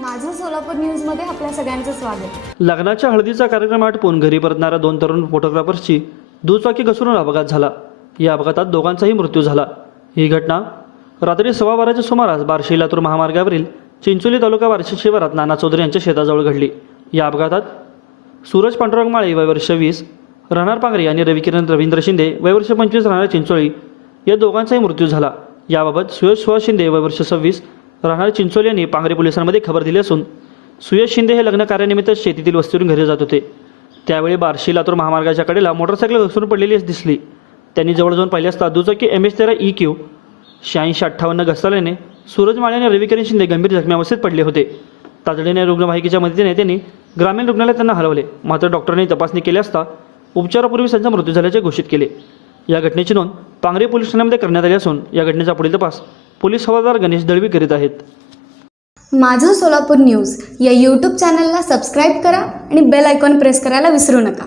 माझं सोलापूर न्यूजमध्ये आपल्या सगळ्यांचं स्वागत. लग्नाच्या हळदीचा कार्यक्रम आटपून घरी परतणाऱ्या दोन तरुण फोटोग्राफर्सची दुचाकी घसरून अपघात झाला. या अपघातात दोघांचाही मृत्यू झाला. ही घटना रात्री सव्वा बाराच्या सुमारास बार्शी लातूर महामार्गावरील चिंचोली तालुका बार्शी शिवारात नाना चौधरी यांच्या शेताजवळ घडली. या अपघातात सूरज पांडुरंग माळी वयवर्ष वीस राहणार पांगरे आणि रविकिरण रवींद्र शिंदे वयवर्ष पंचवीस राहणार चिंचोळी या दोघांचाही मृत्यू झाला. याबाबत सुयश सुहास शिंदे वयवर्ष सव्वीस राहणार चिंचोली यांनी पांगरे पोलिसांमध्ये खबर दिली असून सुयश शिंदे हे लग्न कार्यानिमित्त शेतीतील वस्तीवरून घरी जात होते. त्यावेळी बार्शी लातूर महामार्गाच्या कडेला मोटरसायकल घसरून पडलेली दिसली. त्यांनी जवळ जाऊन पाहिले असता दुचाकी एम एच तेरा ई क्यू शहाऐंशी अठ्ठावन्न घसरल्याने सूरज माळे आणि रविकिरण शिंदे गंभीर जखमी अवस्थेत पडले होते. तातडीने रुग्णवाहिकेच्या मदतीने त्यांनी ग्रामीण रुग्णालयात त्यांना हलवले. मात्र डॉक्टरांनी तपासणी केली असता उपचारापूर्वी त्यांचा मृत्यू झाल्याचे घोषित केले. या घटनेची नोंद पांगरे पोलीस ठाण्यामध्ये करण्यात आली असून या घटनेचा पुढील तपास पोलीस हवालदार गणेश दळवी करीत आहेत. माझं सोलापूर न्यूज या यूट्यूब चॅनलला सबस्क्राईब करा आणि बेल आयकॉन प्रेस करायला विसरू नका.